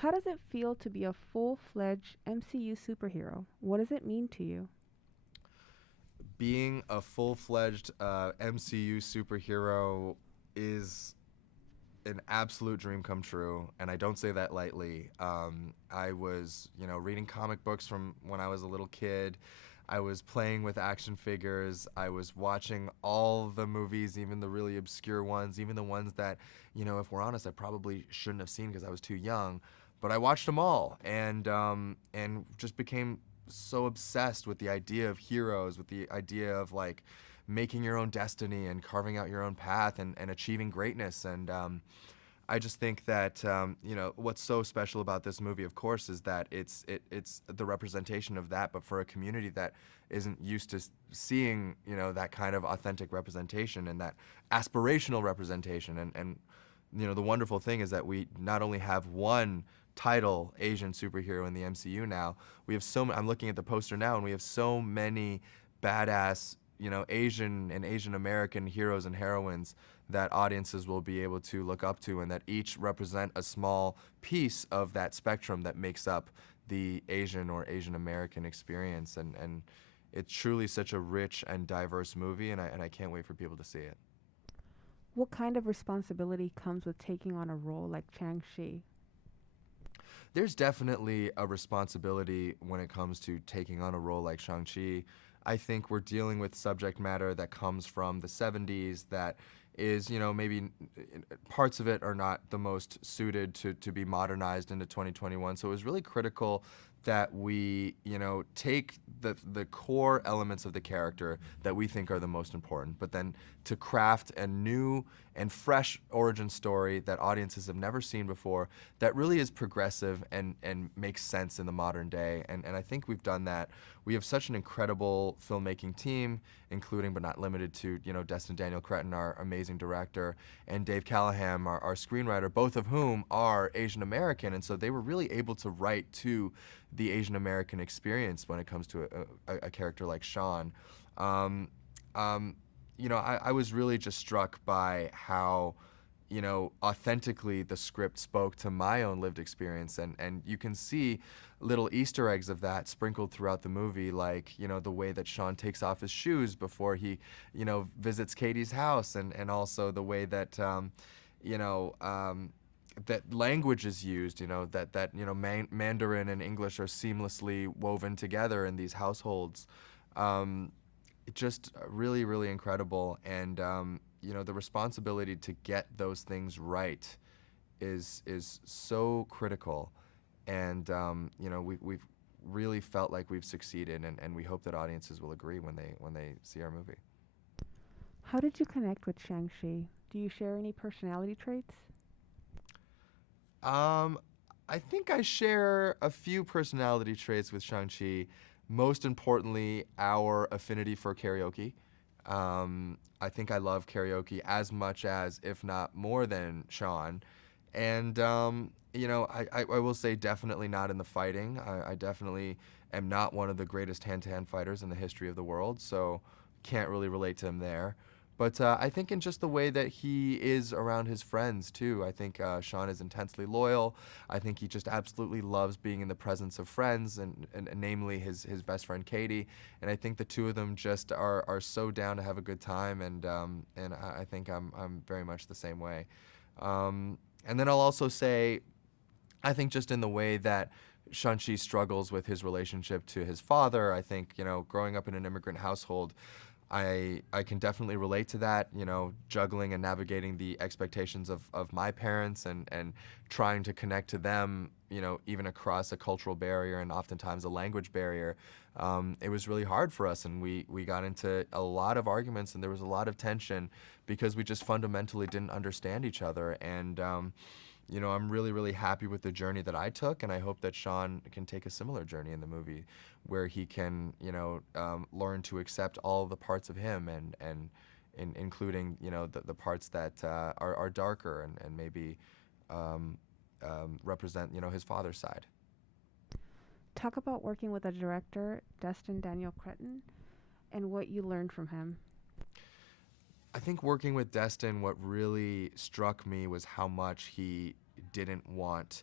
How does it feel to be a full-fledged MCU superhero? What does it mean to you? Being a full-fledged MCU superhero is an absolute dream come true, and I don't say that lightly. I was, reading comic books from when I was a little kid. I was playing with action figures. I was watching all the movies, even the really obscure ones, even the ones that, if we're honest, I probably shouldn't have seen because I was too young. But I watched them all, and just became so obsessed with the idea of heroes, with the idea of like making your own destiny and carving out your own path and achieving greatness. And I just think that what's so special about this movie, of course, is that it's the representation of that, but for a community that isn't used to seeing that kind of authentic representation and that aspirational representation. And the wonderful thing is that we not only have one title Asian superhero in the MCU now, we have so. I'm looking at the poster now, and we have so many badass Asian and Asian American heroes and heroines that audiences will be able to look up to, and that each represent a small piece of that spectrum that makes up the Asian or Asian American experience. And it's truly such a rich and diverse movie, and I can't wait for people to see it. What kind of responsibility comes with taking on a role like Shang-Chi? There's definitely a responsibility when it comes to taking on a role like Shang-Chi. I think we're dealing with subject matter that comes from the 70s that is, maybe parts of it are not the most suited to be modernized into 2021. So it was really critical that we, take the core elements of the character that we think are the most important, but then to craft a new and fresh origin story that audiences have never seen before that really is progressive and makes sense in the modern day. And I think we've done that. We have such an incredible filmmaking team, including but not limited to, Destin Daniel Cretton, our amazing director, and Dave Callahan, our screenwriter, both of whom are Asian American. And so they were really able to write to the Asian American experience when it comes to a character like Sean. Um, um, I was really just struck by how, authentically the script spoke to my own lived experience. And you can see little Easter eggs of that sprinkled throughout the movie, like, the way that Sean takes off his shoes before he, visits Katie's house, and also the way that, you know, um, that language is used, Mandarin and English are seamlessly woven together in these households. Um, just really, really incredible. And the responsibility to get those things right is so critical. And we've really felt like we've succeeded, and we hope that audiences will agree when they see our movie. How did you connect with Shang-Chi? Do you share any personality traits? Um, I think I share a few personality traits with Shang-Chi. Most importantly, our affinity for karaoke. I think I love karaoke as much as, if not more than, Sean. And, I will say definitely not in the fighting. I definitely am not one of the greatest hand to hand fighters in the history of the world, so can't really relate to him there. But I think in just the way that he is around his friends, too. I think Sean is intensely loyal. I think he just absolutely loves being in the presence of friends, and namely his best friend Katie. And I think the two of them just are so down to have a good time, and I think I'm very much the same way. And then I'll also say, I think just in the way that Shang-Chi struggles with his relationship to his father, I think, growing up in an immigrant household, I can definitely relate to that, juggling and navigating the expectations of my parents, and trying to connect to them, even across a cultural barrier and oftentimes a language barrier. It was really hard for us, and we got into a lot of arguments, and there was a lot of tension because we just fundamentally didn't understand each other. And I'm really, really happy with the journey that I took, and I hope that Sean can take a similar journey in the movie, where he can, learn to accept all the parts of him, and including, the parts that are darker, and maybe um, represent, his father's side. Talk about working with a director, Destin Daniel Cretton, and what you learned from him. I think working with Destin, what really struck me was how much he didn't want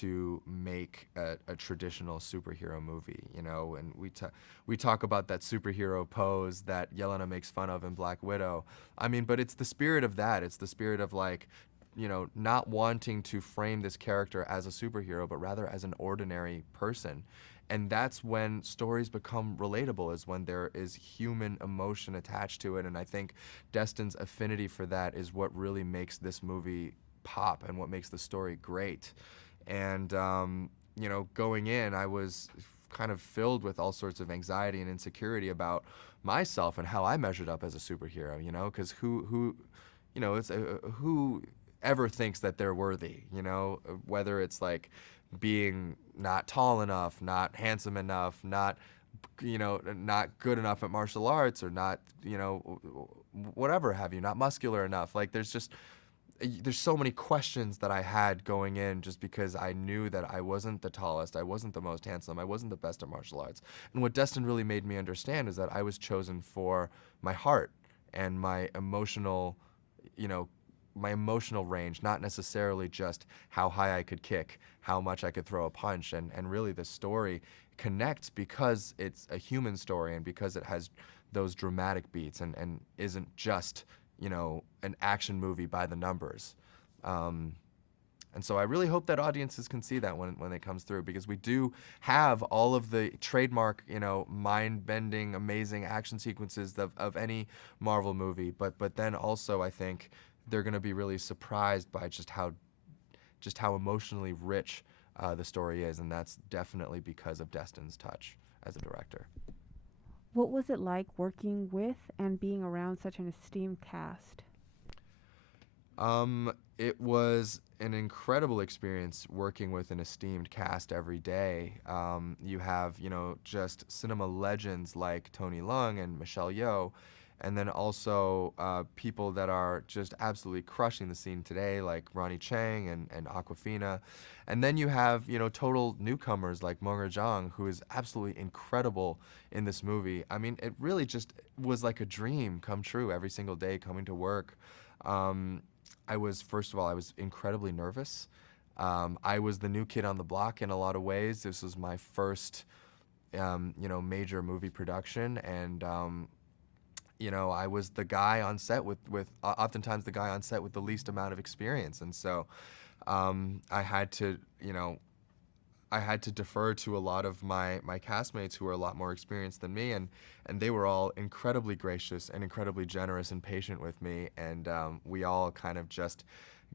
to make a traditional superhero movie, you know, and we talk about that superhero pose that Yelena makes fun of in Black Widow. I mean, but it's the spirit of that. It's the spirit of like, you know, not wanting to frame this character as a superhero, but rather as an ordinary person. And that's when stories become relatable, is when there is human emotion attached to it. And I think Destin's affinity for that is what really makes this movie pop and what makes the story great. And, you know, going in, I was kind of filled with all sorts of anxiety and insecurity about myself and how I measured up as a superhero, you know, because you know, who ever thinks that they're worthy, you know, whether it's like being not tall enough, not handsome enough, not, you know, not good enough at martial arts, or not, you know, whatever have you, not muscular enough. Like there's so many questions that I had going in, just because I knew that I wasn't the tallest, I wasn't the most handsome, I wasn't the best at martial arts. And what Destin really made me understand is that I was chosen for my heart and my emotional, you know, my emotional range, not necessarily just how high I could kick, how much I could throw a punch. And really the story connects because it's a human story and because it has those dramatic beats and isn't just, you know, an action movie by the numbers. Um, and so I really hope that audiences can see that when it comes through, because we do have all of the trademark, you know, mind-bending, amazing action sequences of any Marvel movie. But then also I think they're going to be really surprised by just how emotionally rich the story is, and that's definitely because of Destin's touch as a director. What was it like working with and being around such an esteemed cast? It was an incredible experience working with an esteemed cast every day. You have, you know, just cinema legends like Tony Leung and Michelle Yeoh, and then also people that are just absolutely crushing the scene today, like Ronnie Chang and Aquafina. And then you have, you know, total newcomers like Monger Jang, who is absolutely incredible in this movie. I mean, it really just was like a dream come true every single day coming to work. Um, first of all, I was incredibly nervous. I was the new kid on the block in a lot of ways. This was my first, you know, major movie production, and you know, I was the guy on set with oftentimes the guy on set with the least amount of experience, and so I had to, you know, I had to defer to a lot of my castmates who were a lot more experienced than me, and they were all incredibly gracious and incredibly generous and patient with me, and we all kind of just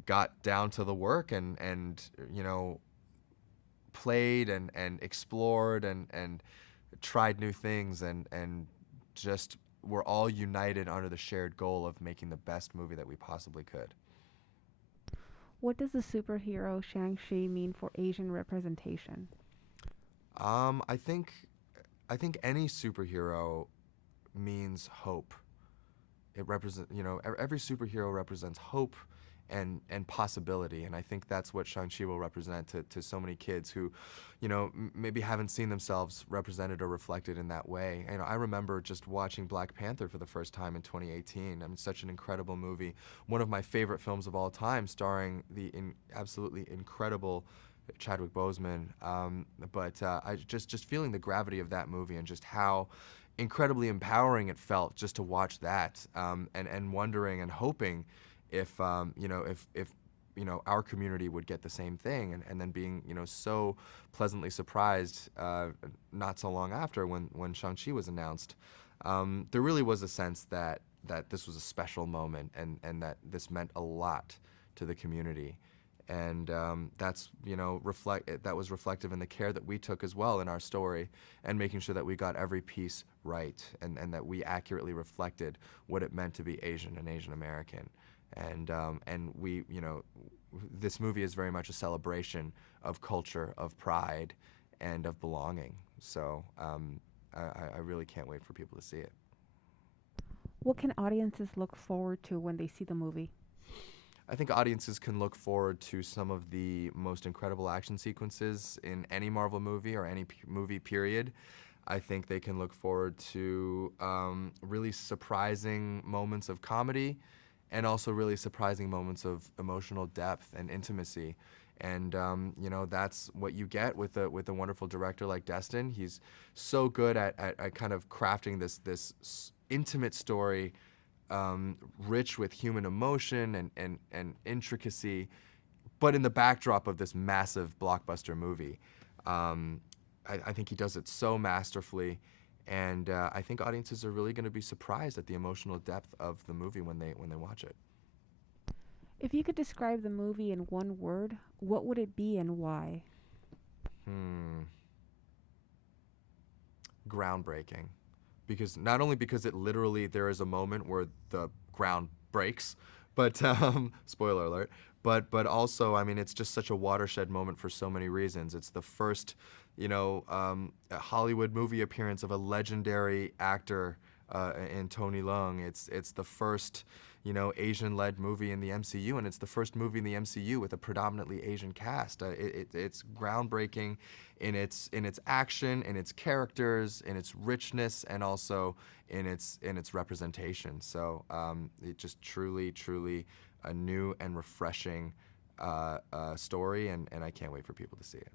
got down to the work and you know, played and explored and tried new things and just were all united under the shared goal of making the best movie that we possibly could. What does the superhero Shang-Chi mean for Asian representation? Um, I think I think any superhero means hope. It represent, you know, every superhero represents hope and possibility, and I think that's what Shang-Chi will represent to so many kids who, you know, maybe haven't seen themselves represented or reflected in that way. And I remember just watching Black Panther for the first time in 2018. I mean, such an incredible movie, one of my favorite films of all time, starring the absolutely incredible Chadwick Boseman. But I just feeling the gravity of that movie and just how incredibly empowering it felt just to watch that, and wondering and hoping if you know, if you know, our community would get the same thing, and then being, you know, so pleasantly surprised not so long after when Shang-Chi was announced. There really was a sense that this was a special moment, and that this meant a lot to the community. And that's, you know, that was reflective in the care that we took as well in our story, and making sure that we got every piece right, and that we accurately reflected what it meant to be Asian and Asian American. And we, you know, this movie is very much a celebration of culture, of pride, and of belonging. So I really can't wait for people to see it. What can audiences look forward to when they see the movie? I think audiences can look forward to some of the most incredible action sequences in any Marvel movie or any movie period. I think they can look forward to really surprising moments of comedy, and also really surprising moments of emotional depth and intimacy. And you know, that's what you get with a wonderful director like Destin. He's so good at kind of crafting this intimate story, rich with human emotion and intricacy, but in the backdrop of this massive blockbuster movie. Um, I think he does it so masterfully, and I think audiences are really going to be surprised at the emotional depth of the movie when they watch it. If you could describe the movie in one word, what would it be and why? Hmm. Groundbreaking, because not only because it literally there is a moment where the ground breaks, but spoiler alert. But also, I mean, it's just such a watershed moment for so many reasons. It's the first, a Hollywood movie appearance of a legendary actor in Tony Leung. It's the first, Asian-led movie in the MCU, and it's the first movie in the MCU with a predominantly Asian cast. It's groundbreaking in its action, in its characters, in its richness, and also in its representation. So it just truly a new and refreshing story, and I can't wait for people to see it.